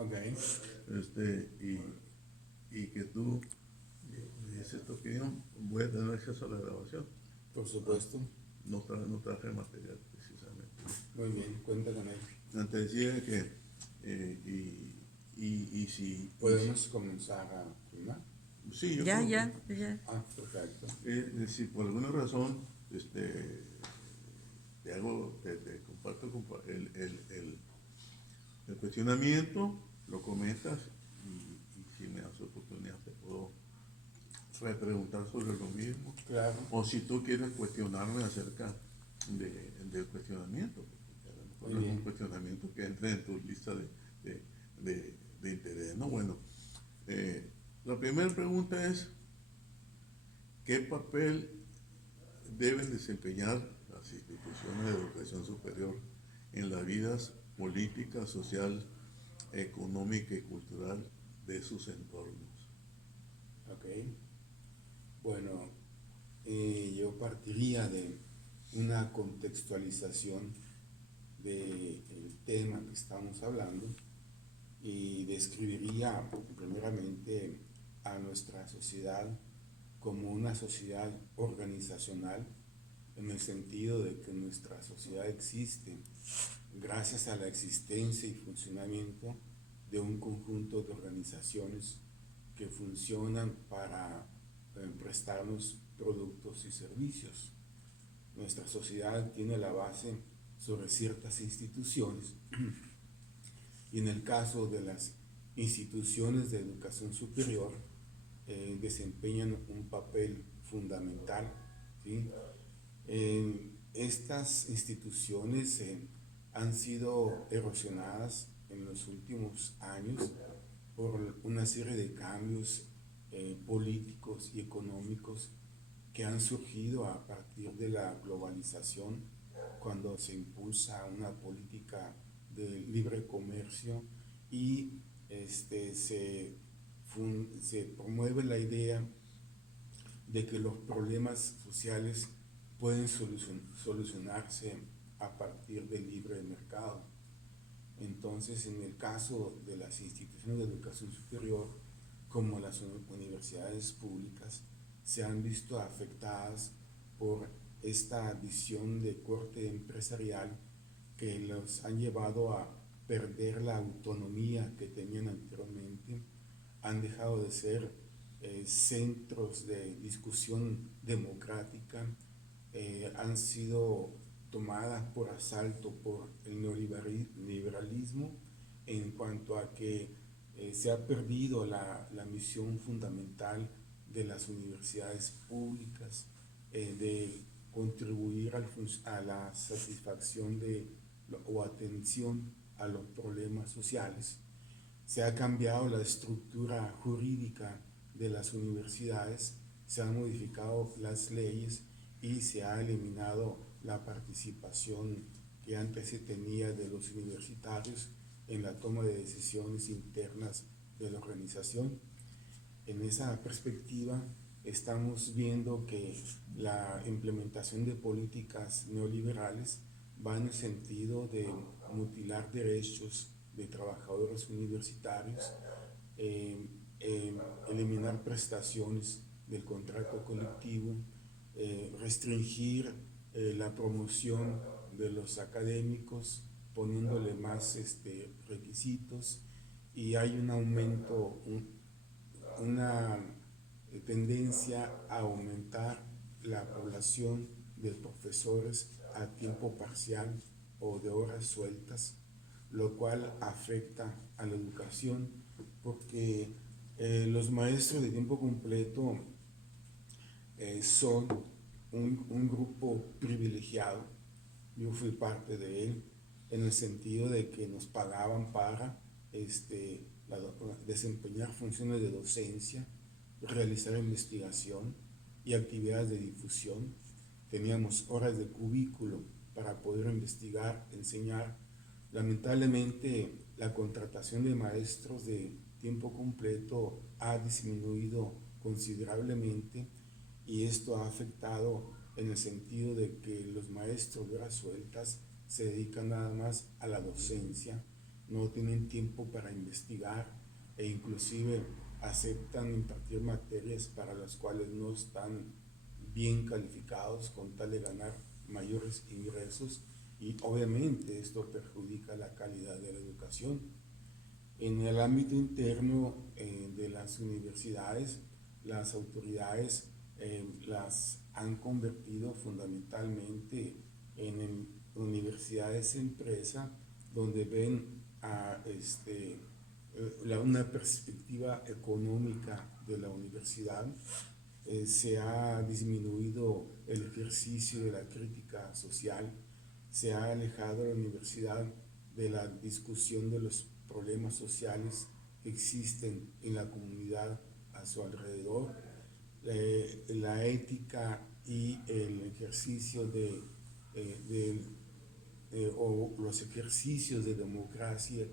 Ok, y que tú me dices tu opinión, voy a tener acceso a la grabación. por Ah, supuesto. no traje material precisamente. Muy bien, cuenta con él. Antes decía que, y si, ¿Podemos comenzar a filmar? sí, yo Ya, creo que ya, ya. Ah, perfecto. si por alguna razón te comparto el cuestionamiento, lo comentas y si me das oportunidad te puedo repreguntar sobre lo mismo. Claro. O si tú quieres cuestionarme acerca del cuestionamiento, porque a lo mejor Muy no es un bien. cuestionamiento que entre en tu lista de, de interés. No, bueno, la primera pregunta es, ¿qué papel deben desempeñar las instituciones de educación superior en las vidas política, social, económica y cultural de sus entornos? Ok. Bueno, yo partiría de una contextualización del tema que estamos hablando y describiría primeramente a nuestra sociedad como una sociedad organizacional, en el sentido de que nuestra sociedad existe gracias a la existencia y funcionamiento de un conjunto de organizaciones que funcionan para prestarnos productos y servicios. Nuestra sociedad tiene la base sobre ciertas instituciones y en el caso de las instituciones de educación superior desempeñan un papel fundamental, ¿sí? Estas instituciones han sido erosionadas en los últimos años por una serie de cambios políticos y económicos que han surgido a partir de la globalización, cuando se impulsa una política de libre comercio y se promueve la idea de que los problemas sociales pueden solucionarse a partir del libre mercado. Entonces, en el caso de las instituciones de educación superior, como las universidades públicas, se han visto afectadas por esta visión de corte empresarial que los han llevado a perder la autonomía que tenían anteriormente, han dejado de ser centros de discusión democrática, han sido tomadas por asalto por el neoliberalismo, en cuanto a que se ha perdido la misión fundamental de las universidades públicas, de contribuir a la satisfacción o atención a los problemas sociales. Se ha cambiado la estructura jurídica de las universidades, se han modificado las leyes y se ha eliminado la participación que antes se tenía de los universitarios en la toma de decisiones internas de la organización. En esa perspectiva, estamos viendo que la implementación de políticas neoliberales va en el sentido de mutilar derechos de trabajadores universitarios, eh, eh, eliminar prestaciones del contrato colectivo, restringir la promoción de los académicos, poniéndole más requisitos, y hay un aumento, una tendencia a aumentar la población de profesores a tiempo parcial o de horas sueltas, lo cual afecta a la educación porque los maestros de tiempo completo son un grupo privilegiado. Yo fui parte de él en el sentido de que nos pagaban para desempeñar funciones de docencia, realizar investigación y actividades de difusión. Teníamos horas de cubículo para poder investigar, enseñar. Lamentablemente, la contratación de maestros de tiempo completo ha disminuido considerablemente, y esto ha afectado en el sentido de que los maestros de horas sueltas se dedican nada más a la docencia no tienen tiempo para investigar e inclusive aceptan impartir materias para las cuales no están bien calificados con tal de ganar mayores ingresos, y obviamente esto perjudica la calidad de la educación. En el ámbito interno de las universidades, las autoridades las han convertido fundamentalmente en universidades empresa, donde ven una perspectiva económica de la universidad. Se ha disminuido el ejercicio de la crítica social, se ha alejado a la universidad de la discusión de los problemas sociales que existen en la comunidad a su alrededor. La ética y el ejercicio o los ejercicios de democracia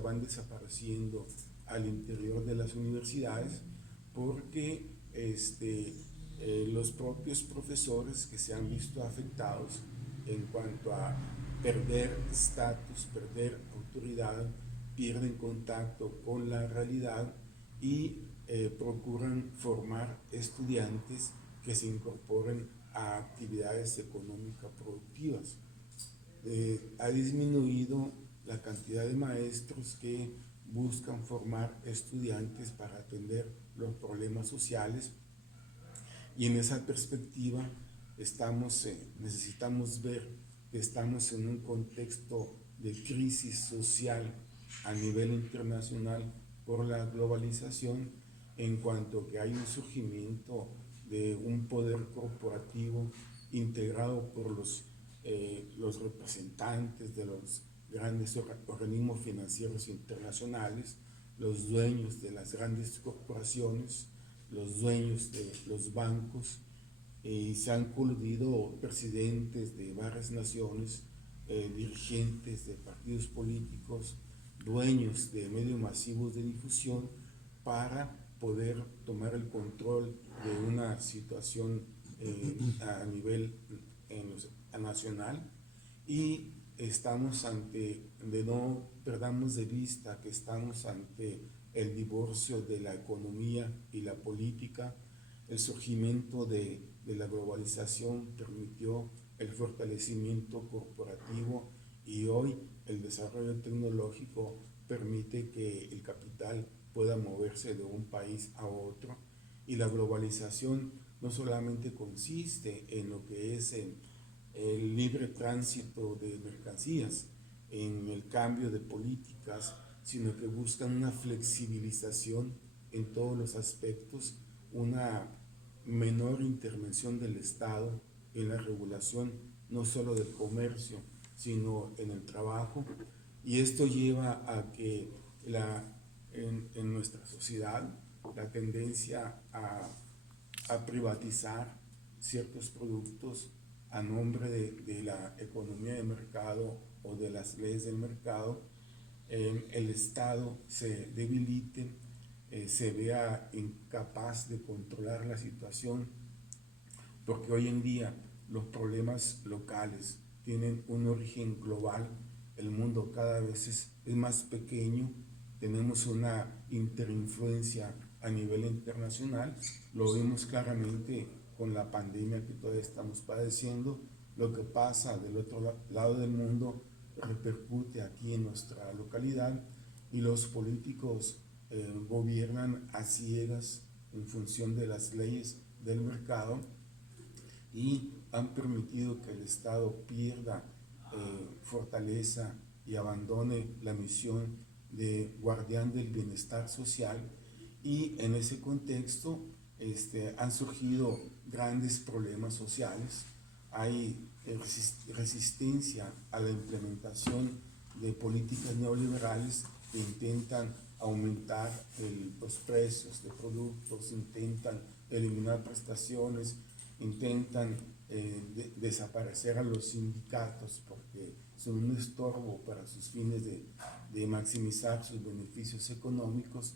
van desapareciendo al interior de las universidades, porque los propios profesores que se han visto afectados en cuanto a perder estatus, perder autoridad, pierden contacto con la realidad y procuran formar estudiantes que se incorporen a actividades económicas productivas. Ha disminuido la cantidad de maestros que buscan formar estudiantes para atender los problemas sociales, y en esa perspectiva necesitamos ver que estamos en un contexto de crisis social a nivel internacional por la globalización, en cuanto que hay un surgimiento de un poder corporativo integrado por los representantes de los grandes organismos financieros internacionales, los dueños de las grandes corporaciones, los dueños de los bancos, y se han coludido presidentes de varias naciones, dirigentes de partidos políticos, dueños de medios masivos de difusión, para poder tomar el control de una situación a nivel nacional. Y no perdamos de vista que estamos ante el divorcio de la economía y la política. El surgimiento de la globalización permitió el fortalecimiento corporativo, y hoy el desarrollo tecnológico permite que el capital pueda moverse de un país a otro. Y la globalización no solamente consiste en lo que es el libre tránsito de mercancías, en el cambio de políticas, sino que buscan una flexibilización en todos los aspectos, una menor intervención del Estado en la regulación no solo del comercio, sino en el trabajo. Y esto lleva a que en nuestra sociedad la tendencia a privatizar ciertos productos a nombre de la economía de mercado o de las leyes del mercado, el Estado se debilite, se vea incapaz de controlar la situación, porque hoy en día los problemas locales tienen un origen global. El mundo cada vez es más pequeño, tenemos una interinfluencia a nivel internacional, lo vemos claramente con la pandemia que todavía estamos padeciendo. Lo que pasa del otro lado del mundo repercute aquí en nuestra localidad, y los políticos gobiernan a ciegas en función de las leyes del mercado, y han permitido que el Estado pierda fortaleza y abandone la misión de guardián del bienestar social. Y en ese contexto han surgido grandes problemas sociales. Hay resistencia a la implementación de políticas neoliberales que intentan aumentar los precios de productos, intentan eliminar prestaciones, intentan desaparecer a los sindicatos porque son un estorbo para sus fines de maximizar sus beneficios económicos.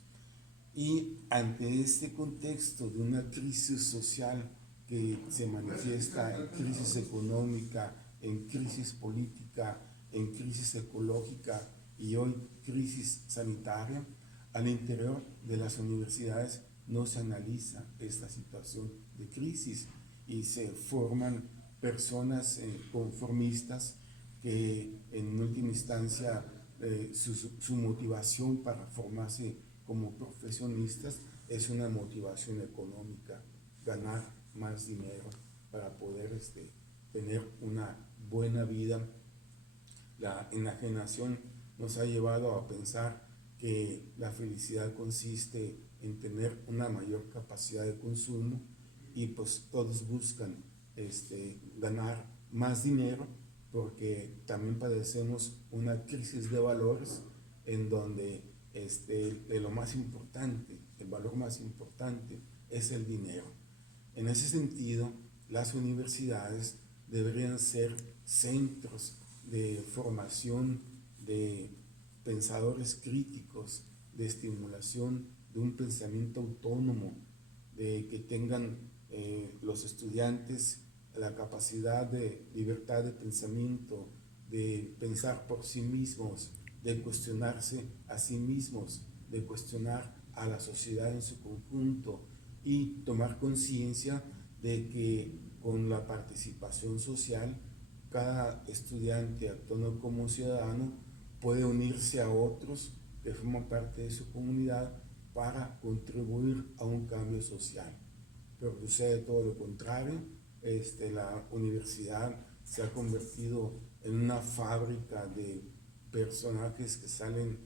Y ante este contexto de una crisis social que se manifiesta en crisis económica, en crisis política, en crisis ecológica y hoy crisis sanitaria, al interior de las universidades no se analiza esta situación de crisis y se forman personas conformistas que en última instancia su motivación para formarse como profesionistas es una motivación económica, ganar más dinero para poder tener una buena vida. La enajenación nos ha llevado a pensar que la felicidad consiste en tener una mayor capacidad de consumo y pues todos buscan ganar más dinero porque también padecemos una crisis de valores en donde de lo más importante, el valor más importante es el dinero. En ese sentido, las universidades deberían ser centros de formación de pensadores críticos, de estimulación de un pensamiento autónomo, de que tengan los estudiantes la capacidad de libertad de pensamiento, de pensar por sí mismos, de cuestionarse a sí mismos, de cuestionar a la sociedad en su conjunto y tomar conciencia de que con la participación social cada estudiante actuando como ciudadano puede unirse a otros que forman parte de su comunidad para contribuir a un cambio social. Pero sucede todo lo contrario. La universidad se ha convertido en una fábrica de personajes que salen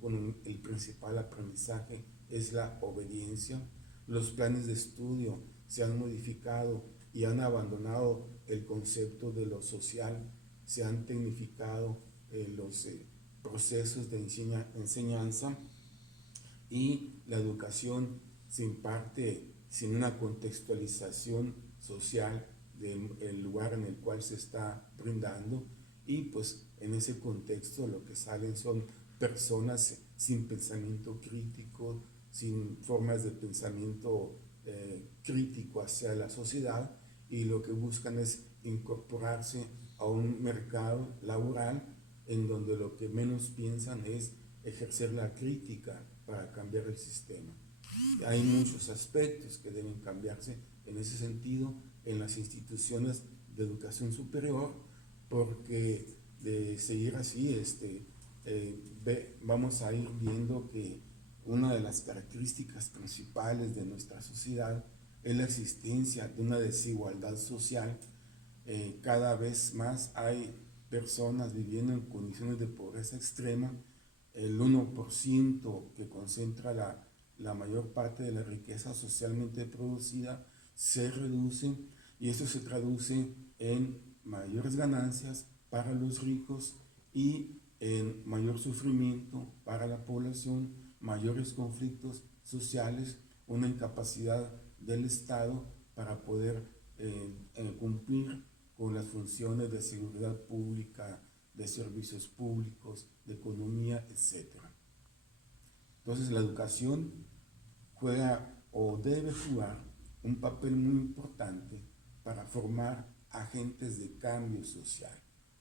con el principal aprendizaje es la obediencia. Los planes de estudio se han modificado y han abandonado el concepto de lo social, se han tecnificado los procesos de enseñanza y la educación se imparte sin una contextualización social del lugar en el cual se está brindando y pues en ese contexto lo que salen son personas sin pensamiento crítico, sin formas de pensamiento crítico hacia la sociedad y lo que buscan es incorporarse a un mercado laboral en donde lo que menos piensan es ejercer la crítica para cambiar el sistema. Hay muchos aspectos que deben cambiarse en ese sentido en las instituciones de educación superior, porque de seguir así, vamos a ir viendo que una de las características principales de nuestra sociedad es la existencia de una desigualdad social. Cada vez más hay personas viviendo en condiciones de pobreza extrema. El 1% que concentra la mayor parte de la riqueza socialmente producida se reduce y eso se traduce en mayores ganancias para los ricos y en mayor sufrimiento para la población, mayores conflictos sociales, una incapacidad del Estado para poder cumplir con las funciones de seguridad pública, de servicios públicos, de economía, etc. Entonces la educación juega o debe jugar un papel muy importante para formar agentes de cambio social,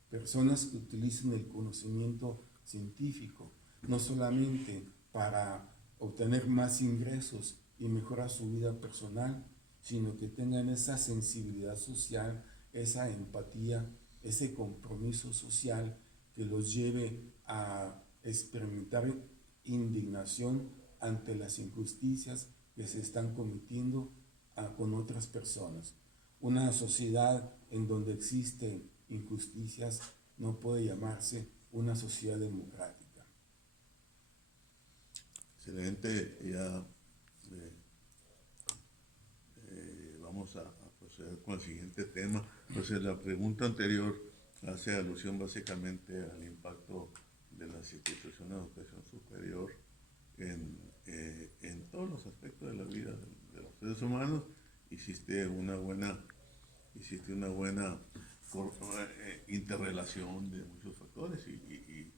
personas que utilicen el conocimiento científico, no solamente para obtener más ingresos y mejorar su vida personal, sino que tengan esa sensibilidad social, esa empatía, ese compromiso social que los lleve a experimentar indignación ante las injusticias que se están cometiendo con otras personas. Una sociedad en donde existen injusticias no puede llamarse una sociedad democrática. Excelente, ya vamos a proceder con el siguiente tema. Entonces, la pregunta anterior hace alusión básicamente al impacto de las instituciones de educación superior en todos los aspectos de la vida de los seres humanos. Hiciste una buena interrelación de muchos factores y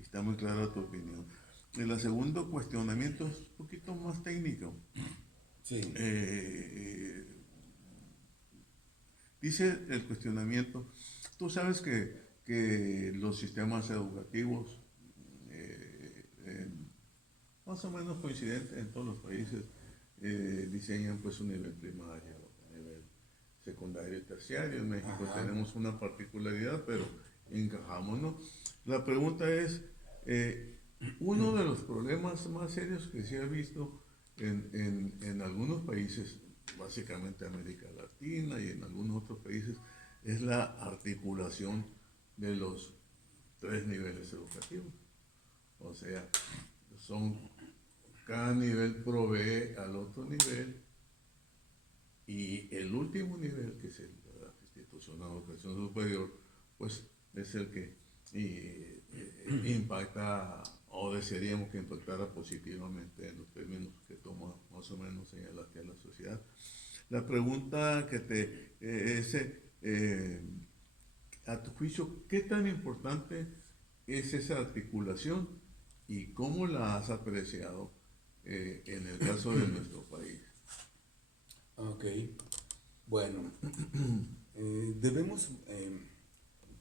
está muy clara tu opinión. Y el segundo cuestionamiento es un poquito más técnico. Sí. Dice el cuestionamiento, tú sabes que los sistemas educativos más o menos coincidente en todos los países, diseñan pues un nivel primario, un nivel secundario y terciario. En México Ajá. tenemos una particularidad, pero encajamos, ¿no? La pregunta es, uno de los problemas más serios que se ha visto en algunos países, básicamente América Latina y en algunos otros países, es la articulación de los tres niveles educativos. O sea, son, cada nivel provee al otro nivel y el último nivel, que es el institucional de educación superior, pues es el que impacta o desearíamos que impactara positivamente en los términos que toma más o menos señalaste a la sociedad. La pregunta que te es, a tu juicio, ¿qué tan importante es esa articulación y cómo la has apreciado en el caso de nuestro país? Ok, bueno, debemos,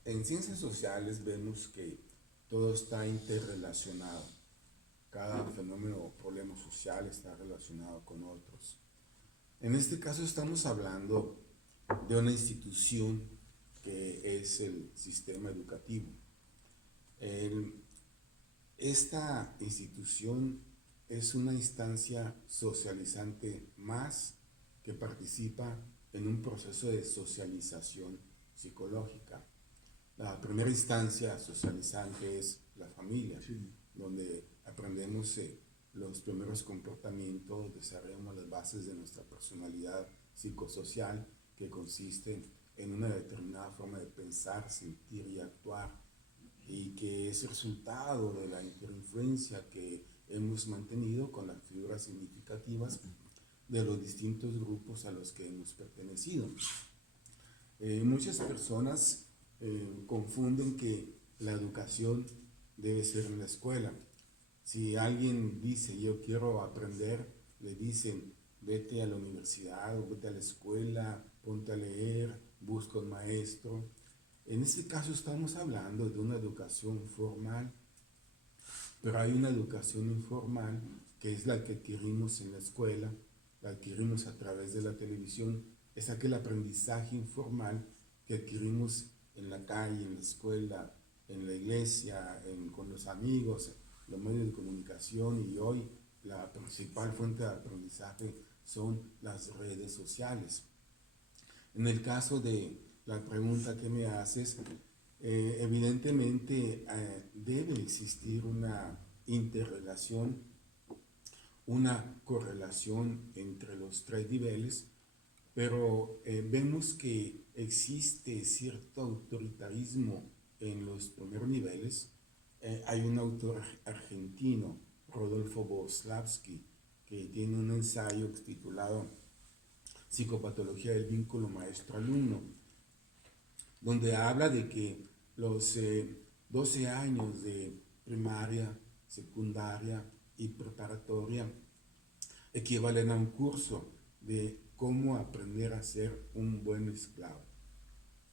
en ciencias sociales vemos que todo está interrelacionado. Cada fenómeno o problema social está relacionado con otros. En este caso estamos hablando de una institución que es el sistema educativo. Esta institución es una instancia socializante más que participa en un proceso de socialización psicológica. La primera instancia socializante es la familia, Sí. donde aprendemos los primeros comportamientos, desarrollamos las bases de nuestra personalidad psicosocial, que consiste en una determinada forma de pensar, sentir y actuar, y que es resultado de la interinfluencia que hemos mantenido con las figuras significativas de los distintos grupos a los que hemos pertenecido. Muchas personas confunden que la educación debe ser en la escuela. Si alguien dice yo quiero aprender, le dicen vete a la universidad o vete a la escuela, ponte a leer, busca un maestro. En este caso estamos hablando de una educación formal, pero hay una educación informal que es la que adquirimos en la escuela, la adquirimos a través de la televisión, es aquel aprendizaje informal que adquirimos en la calle, en la escuela, en la iglesia, con los amigos, los medios de comunicación, y hoy la principal fuente de aprendizaje son las redes sociales. En el caso de la pregunta que me haces, evidentemente debe existir una interrelación, una correlación entre los tres niveles, pero vemos que existe cierto autoritarismo en los primeros niveles. Hay un autor argentino, Rodolfo Boslavsky, que tiene un ensayo titulado Psicopatología del vínculo maestro-alumno, donde habla de que los 12 años de primaria, secundaria y preparatoria equivalen a un curso de cómo aprender a ser un buen esclavo.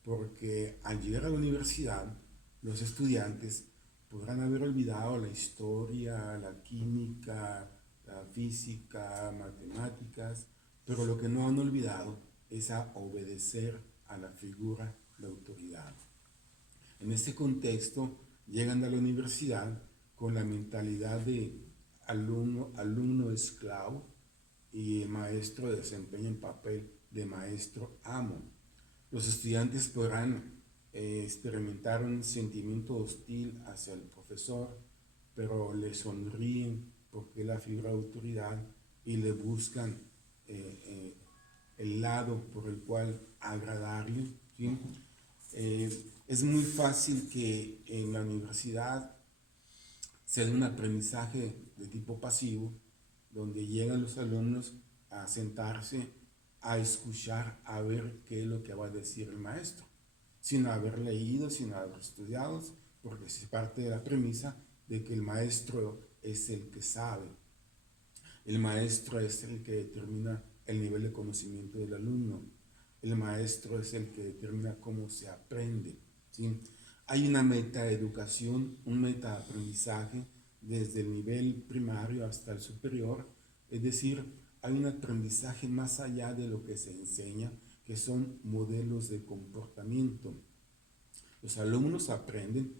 Porque al llegar a la universidad, los estudiantes podrán haber olvidado la historia, la química, la física, matemáticas, pero lo que no han olvidado es a obedecer a la figura de autoridad. En este contexto, llegan a la universidad con la mentalidad de alumno esclavo, y el maestro desempeña el papel de maestro amo. Los estudiantes podrán experimentar un sentimiento hostil hacia el profesor, pero le sonríen porque es la figura de autoridad y le buscan el lado por el cual agradarle, ¿sí? Es muy fácil que en la universidad se dé un aprendizaje de tipo pasivo, donde llegan los alumnos a sentarse, a escuchar, a ver qué es lo que va a decir el maestro, sin haber leído, sin haber estudiado, porque se parte de la premisa de que el maestro es el que sabe. El maestro es el que determina el nivel de conocimiento del alumno. El maestro es el que determina cómo se aprende, ¿sí? Hay una metaeducación, un metaaprendizaje desde el nivel primario hasta el superior, es decir, hay un aprendizaje más allá de lo que se enseña, que son modelos de comportamiento. Los alumnos aprenden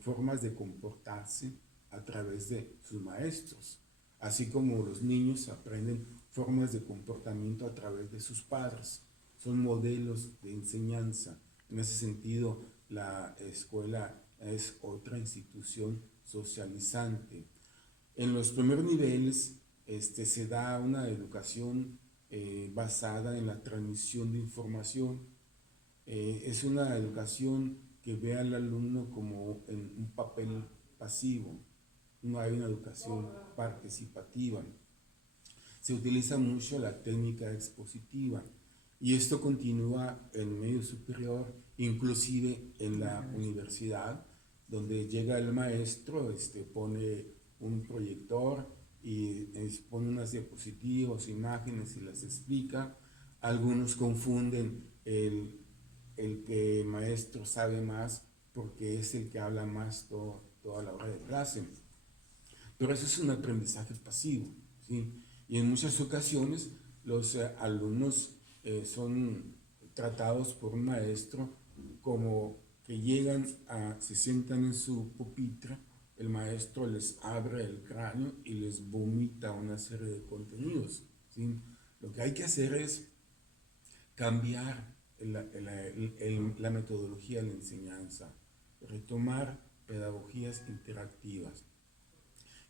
formas de comportarse a través de sus maestros, así como los niños aprenden formas de comportamiento a través de sus padres. Son modelos de enseñanza. En ese sentido, la escuela es otra institución socializante. En los primeros niveles se da una educación basada en la transmisión de información. Es una educación que ve al alumno como en un papel pasivo. No hay una educación participativa. Se utiliza mucho la técnica expositiva y esto continúa en medio superior, inclusive en la universidad, donde llega el maestro, pone un proyector y pone unas diapositivas, imágenes y las explica. Algunos confunden el que el maestro sabe más porque es el que habla más toda la hora de clase. Pero eso es un aprendizaje pasivo, ¿sí? Y en muchas ocasiones los alumnos son tratados por un maestro como que llegan se sientan en su pupitre, el maestro les abre el cráneo y les vomita una serie de contenidos, ¿sí? Lo que hay que hacer es cambiar la metodología de la enseñanza, retomar pedagogías interactivas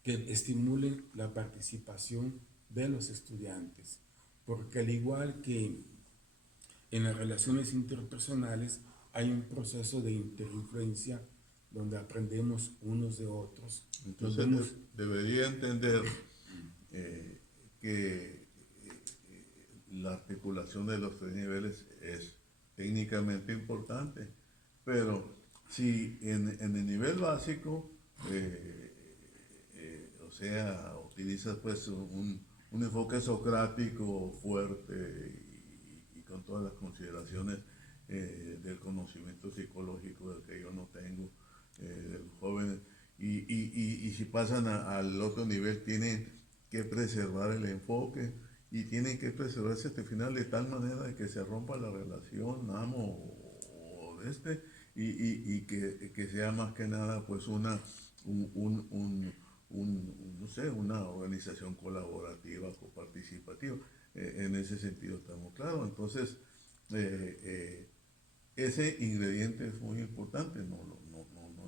que estimulen la participación de los estudiantes, porque al igual que en las relaciones interpersonales hay un proceso de interinfluencia donde aprendemos unos de otros. Entonces debería entender que la articulación de los tres niveles es técnicamente importante, pero si en el nivel básico, o sea, utilizas pues un enfoque socrático fuerte y con todas las consideraciones del conocimiento psicológico del que yo no tengo, de los jóvenes, y si pasan al otro nivel tienen que preservar el enfoque y tienen que preservarse hasta el final de tal manera de que se rompa la relación amo o y que sea más que nada pues no sé, una organización colaborativa, coparticipativa. En ese sentido estamos claros. Entonces, ese ingrediente es muy importante, no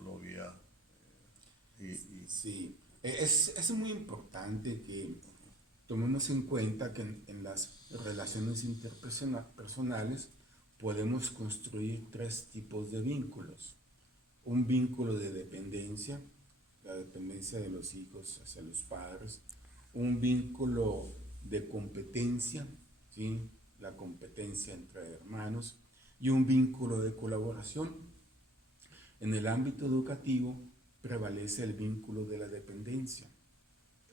lo había. Sí, es muy importante que tomemos en cuenta que en las relaciones interpersonales podemos construir tres tipos de vínculos. Un vínculo de dependencia, la dependencia de los hijos hacia los padres. Un vínculo de competencia, ¿sí? La competencia entre hermanos. Y un vínculo de colaboración. En el ámbito educativo prevalece el vínculo de la dependencia.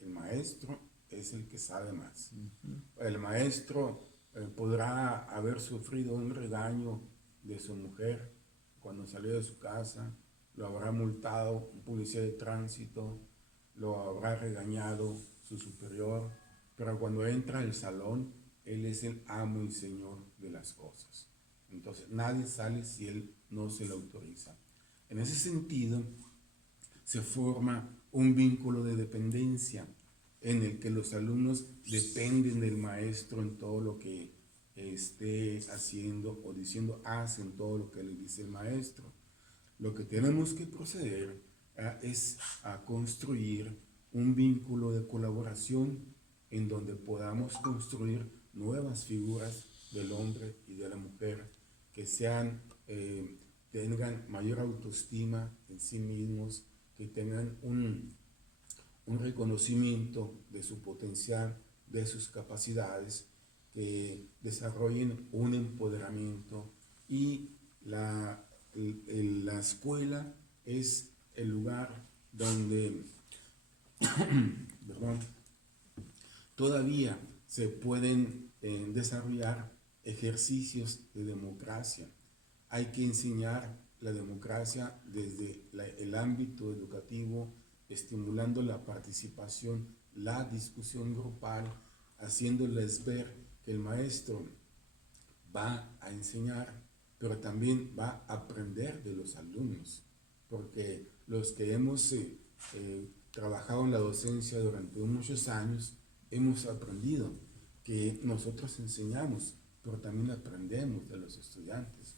El maestro es el que sabe más. El maestro podrá haber sufrido un regaño de su mujer cuando salió de su casa, lo habrá multado un policía de tránsito, lo habrá regañado su superior, pero cuando entra al salón, él es el amo y señor de las cosas. Entonces nadie sale si él no se lo autoriza. En ese sentido, se forma un vínculo de dependencia en el que los alumnos dependen del maestro en todo lo que esté haciendo o diciendo, hacen todo lo que les dice el maestro. Lo que tenemos que proceder es a construir un vínculo de colaboración en donde podamos construir nuevas figuras del hombre y de la mujer que tengan mayor autoestima en sí mismos, que tengan un reconocimiento de su potencial, de sus capacidades, que desarrollen un empoderamiento y la escuela es el lugar donde perdón, todavía se pueden desarrollar ejercicios de democracia. Hay que enseñar la democracia desde el ámbito educativo estimulando la participación, la discusión grupal, haciéndoles ver que el maestro va a enseñar, pero también va a aprender de los alumnos, porque los que hemos trabajado en la docencia durante muchos años, hemos aprendido que nosotros enseñamos, pero también aprendemos de los estudiantes.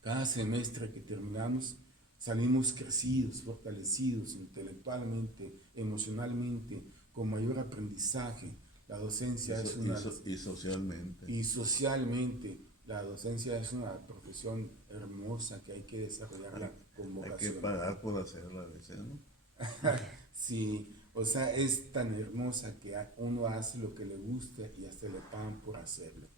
Cada semestre que terminamos, salimos crecidos, fortalecidos intelectualmente, emocionalmente, con mayor aprendizaje. La docencia es una... Y socialmente. Y socialmente, la docencia es una profesión hermosa que hay que desarrollarla con vocación. Hay que pagar por hacerla a veces, ¿no? Sí, o sea, es tan hermosa que uno hace lo que le gusta y hasta le pagan por hacerlo.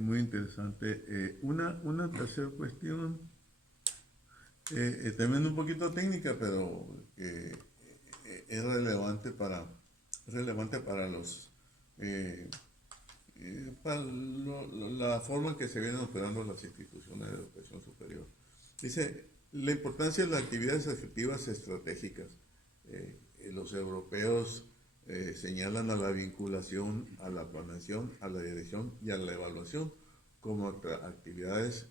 Muy interesante. Una tercera cuestión, también un poquito técnica, pero es relevante para los para la forma en que se vienen operando las instituciones de educación superior. Dice, la importancia de las actividades afectivas estratégicas. Los europeos señalan a la vinculación, a la planeación, a la dirección y a la evaluación como actividades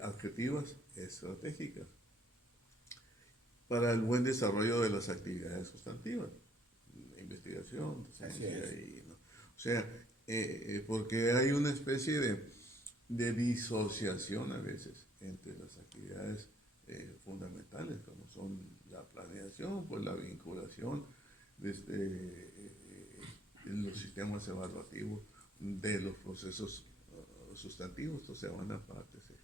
adjetivas estratégicas para el buen desarrollo de las actividades sustantivas, investigación, docencia, ¿no? O sea, porque hay una especie de disociación a veces entre las actividades fundamentales, como son la planeación, pues la vinculación, en los sistemas evaluativos de los procesos sustantivos. Entonces van aparte, se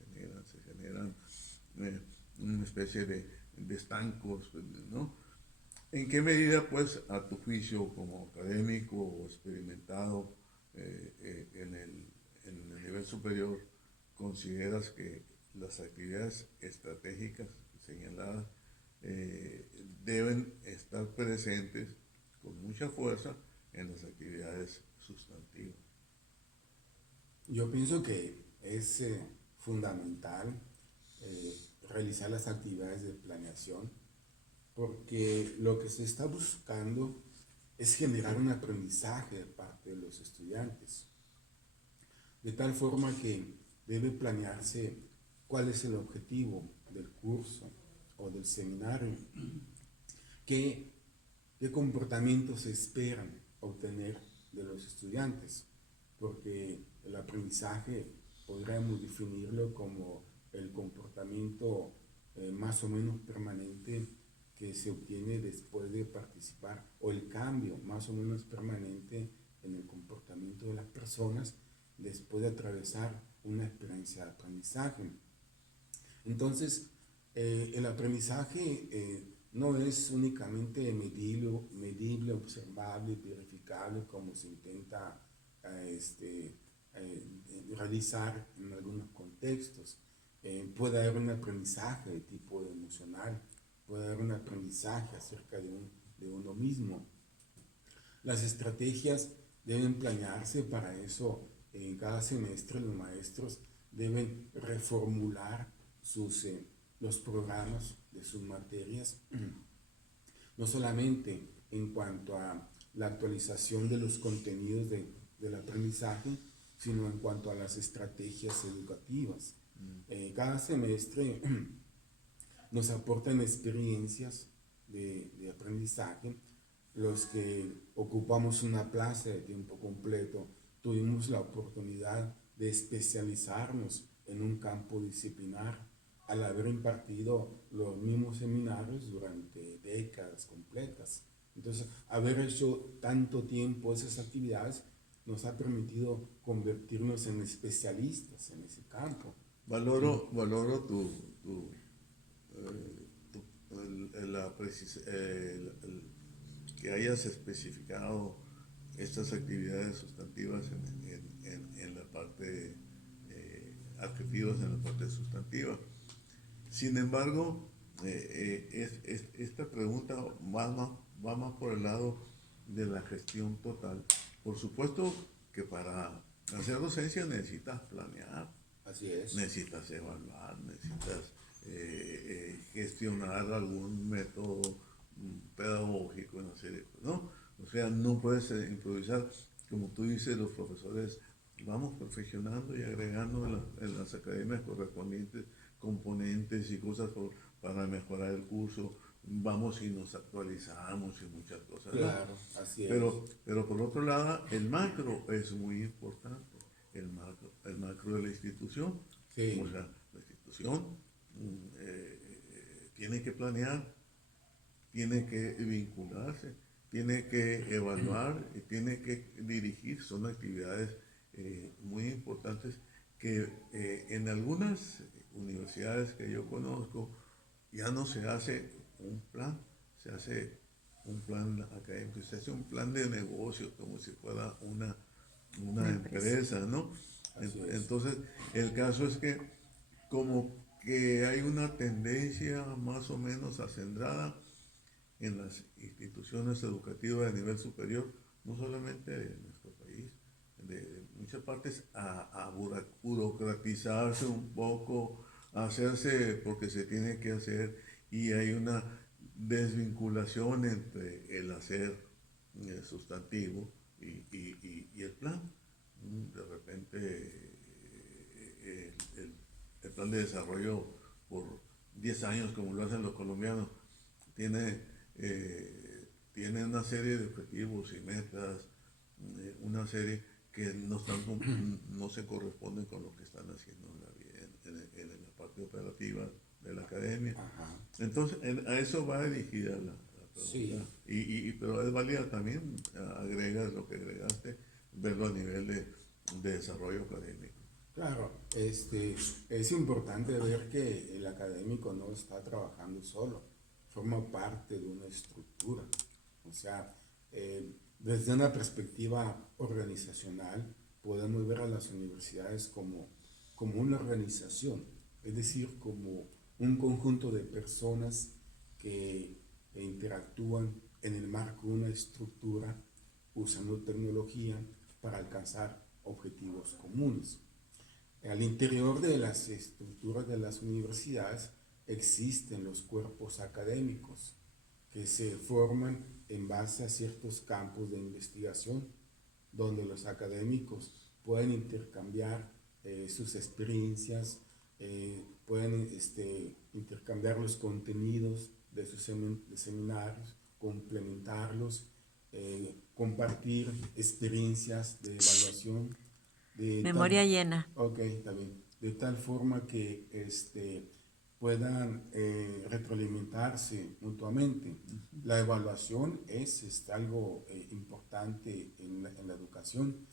generan una especie de estancos, ¿no? ¿En qué medida, pues, a tu juicio como académico o experimentado en el nivel superior, consideras que las actividades estratégicas señaladas deben estar presentes con mucha fuerza en las actividades sustantivas? Yo pienso que es fundamental realizar las actividades de planeación, porque lo que se está buscando es generar un aprendizaje de parte de los estudiantes, de tal forma que debe planearse cuál es el objetivo del curso o del seminario, qué comportamientos se esperan obtener de los estudiantes, porque el aprendizaje podríamos definirlo como el comportamiento más o menos permanente que se obtiene después de participar, o el cambio más o menos permanente en el comportamiento de las personas después de atravesar una experiencia de aprendizaje. Entonces, el aprendizaje no es únicamente medible, observable, verificable, como se intenta realizar en algunos contextos. Puede haber un aprendizaje de tipo emocional, puede haber un aprendizaje acerca de uno mismo. Las estrategias deben planearse para eso. En cada semestre los maestros deben reformular los programas de sus materias, no solamente en cuanto a la actualización de los contenidos del aprendizaje, sino en cuanto a las estrategias educativas. Cada semestre nos aportan experiencias de aprendizaje. Los que ocupamos una plaza de tiempo completo tuvimos la oportunidad de especializarnos en un campo disciplinar al haber impartido los mismos seminarios durante décadas completas. Entonces, haber hecho tanto tiempo esas actividades nos ha permitido convertirnos en especialistas en ese campo. Valoro que hayas especificado estas actividades sustantivas en la parte adjetivas, en la parte sustantiva. Sin embargo, esta pregunta va más por el lado de la gestión total. Por supuesto que para hacer docencia necesitas planear. Así es. Necesitas evaluar, necesitas gestionar algún método pedagógico, una serie de cosas, ¿no? O sea, no puedes improvisar, como tú dices, los profesores vamos perfeccionando y agregando en las academias correspondientes componentes y cosas para mejorar el curso, vamos y nos actualizamos y muchas cosas, ¿no? Claro, así es. Pero por otro lado, el macro es muy importante, el macro de la institución. O Sí, sea, la institución tiene que planear, tiene que vincularse, tiene que evaluar, y tiene que dirigir. Son actividades muy importantes que en algunas universidades que yo conozco ya no se hace un plan, se hace un plan académico, se hace un plan de negocio como si fuera una empresa, ¿no? así es. Entonces, el caso es que como que hay una tendencia más o menos acendrada en las instituciones educativas de nivel superior, no solamente de nuestro país, de muchas partes, a burocratizarse un poco, a hacerse porque se tiene que hacer, y hay una desvinculación entre el hacer sustantivo y el plan. De repente el plan de desarrollo por 10 años, como lo hacen los colombianos, tiene, tiene una serie de objetivos y metas, una serie que no se corresponden con lo que están haciendo en la parte operativa de la academia. Ajá. Entonces, a eso va dirigida la Sí, pregunta. Pero es válida también, agregas lo que agregaste, verlo a nivel de desarrollo académico. claro. Es importante ver que el académico no está trabajando solo, forma parte de una estructura. O sea, desde una perspectiva organizacional, podemos ver a las universidades como una organización, es decir, como un conjunto de personas que interactúan en el marco de una estructura usando tecnología para alcanzar objetivos comunes. Al interior de las estructuras de las universidades existen los cuerpos académicos que se forman en base a ciertos campos de investigación donde los académicos pueden intercambiar sus experiencias, pueden intercambiar los contenidos de sus seminarios, complementarlos, compartir experiencias de evaluación, de tal, Memoria llena. ok, está bien, de tal forma que puedan retroalimentarse mutuamente. La evaluación es algo importante en la educación,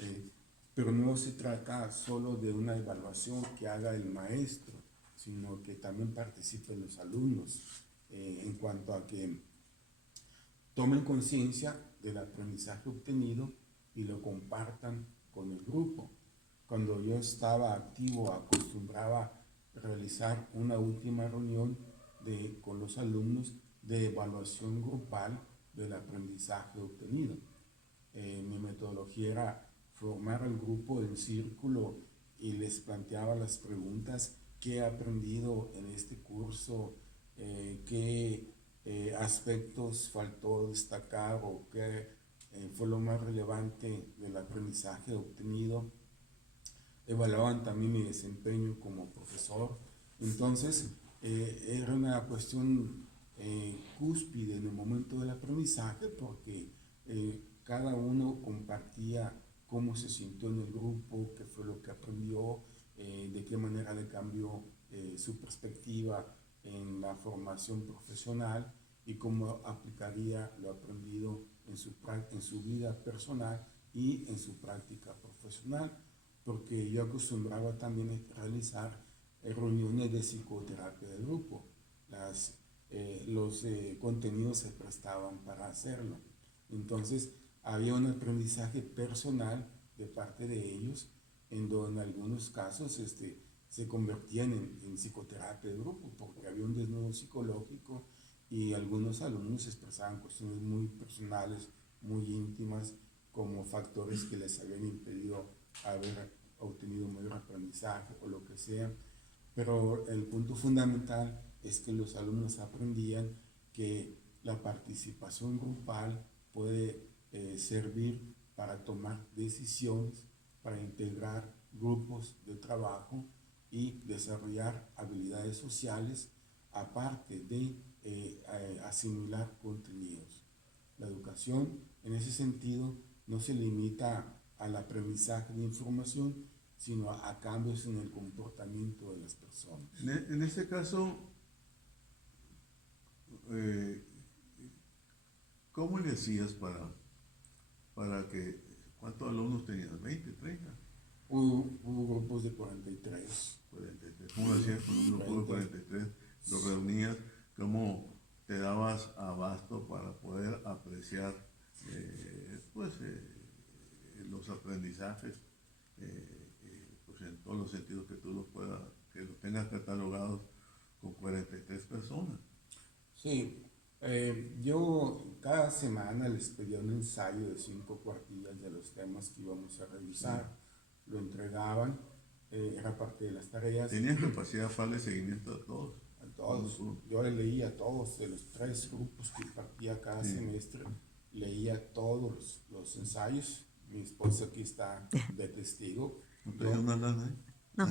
eh, pero no se trata solo de una evaluación que haga el maestro, sino que también participen los alumnos en cuanto a que tomen conciencia del aprendizaje obtenido y lo compartan con el grupo. Cuando yo estaba activo, acostumbraba realizar una última reunión con los alumnos de evaluación grupal del aprendizaje obtenido. Mi metodología era formar al grupo en círculo y les planteaba las preguntas: ¿qué he aprendido en este curso? ¿Qué aspectos faltó destacar o qué fue lo más relevante del aprendizaje obtenido? Evaluaban también mi desempeño como profesor. Entonces, era una cuestión cúspide en el momento del aprendizaje porque cada uno compartía cómo se sintió en el grupo, qué fue lo que aprendió, de qué manera le cambió su perspectiva en la formación profesional y cómo aplicaría lo aprendido en su vida personal y en su práctica profesional, porque yo acostumbraba también a realizar reuniones de psicoterapia de grupo. Los contenidos se prestaban para hacerlo. Entonces, había un aprendizaje personal de parte de ellos, en donde en algunos casos se convertían en psicoterapia de grupo, porque había un desnudo psicológico y algunos alumnos expresaban cuestiones muy personales, muy íntimas, como factores que les habían impedido haber obtenido mayor aprendizaje o lo que sea. Pero el punto fundamental es que los alumnos aprendían que la participación grupal puede servir para tomar decisiones, para integrar grupos de trabajo y desarrollar habilidades sociales, aparte de asimilar contenidos. La educación, en ese sentido, no se limita al aprendizaje de información, sino a cambios en el comportamiento de las personas. En este caso, ¿cómo le hacías para que, cuántos alumnos tenías? ¿20, 30? Hubo grupos de 43. 43. ¿Cómo lo hacías con un grupo de 43? ¿Lo reunías? ¿Cómo te dabas abasto para poder apreciar los aprendizajes pues en todos los sentidos que tú los puedas, que los tengas catalogados con 43 personas? Sí, yo cada semana les pedía un ensayo de 5 cuartillas de los temas que íbamos a revisar, lo entregaban, era parte de las tareas. ¿Tenías capacidad para darle seguimiento a todos? A todos, yo le leía a todos, de los 3 grupos que impartía cada semestre, leía todos los ensayos. Mi esposa aquí está de testigo. ¿No traes una lana, No.